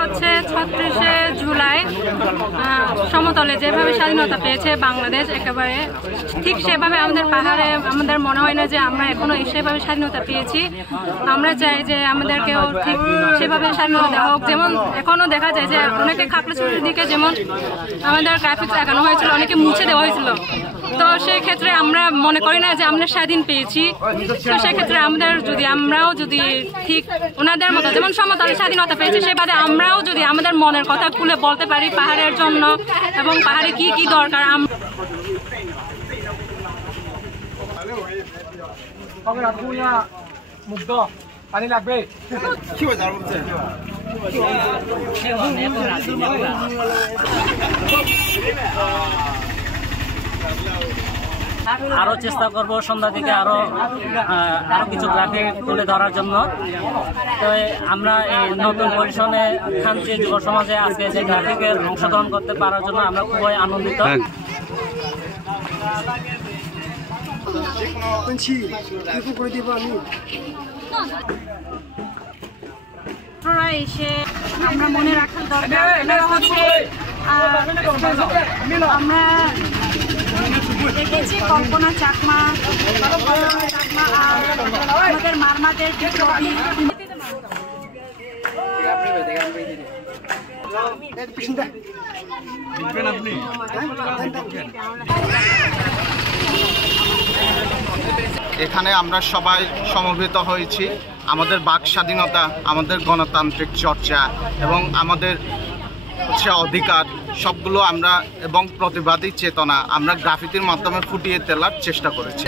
হচ্ছে ৩৬শে জুলাই সমতলে যেভাবে স্বাধীনতা পেয়েছে বাংলাদেশ, একেবারে ঠিক সেভাবে আমাদের পাহাড়ে আমাদের মনে হয় না যে আমরা এখনো সেভাবে স্বাধীনতা পেয়েছি। আমরা চাই যে আমাদেরকেও ঠিক সেভাবে স্বাধীনতা দেওয়া হোক। যেমন এখনো দেখা যায় যে অনেকে খাগড়াছড়ির দিকে যেমন আমাদের গ্রাফিক্স লাগানো হয়েছিল, অনেকে মুছে দেওয়া হয়েছিল। তো সেই ক্ষেত্রে আমরা মনে করি না যে আমরা স্বাধীন পেয়েছি। তো সেক্ষেত্রে আমরাও যদি ঠিক ওনাদের মতো যেমন সমতলে স্বাধীনতা পেয়েছি, সেভাবে আমরাও যদি আমাদের মনের কথা খুলে বলতে পারি পাহাড়ের জন্য এবং পাহাড়ে কি কি দরকার। পানি লাগবে আরো চেষ্টা করব সন্ধ্যার দিকে আরো কিছু গ্রাফিক তুলে ধরার জন্য। তো আমরা এই নতুন পরিসরে খামচি যুব সমাজে আজকে যে গ্রাফিকের অংশগ্রহণ করতে পারার জন্য আমরা খুবই আনন্দিত। এসে আমরা মনে রাখার দরকার হচ্ছে আমরা দেখেছি কল্পনা চাকমা আর আমাদের মারমাদের এখানে আমরা সবাই সমবেত হয়েছি আমাদের বাক স্বাধীনতা, আমাদের গণতান্ত্রিক চর্চা এবং আমাদের অধিকার সবগুলো আমরা এবং প্রতিবাদী চেতনা আমরা গ্রাফিতির মাধ্যমে ফুটিয়ে তোলার চেষ্টা করেছি।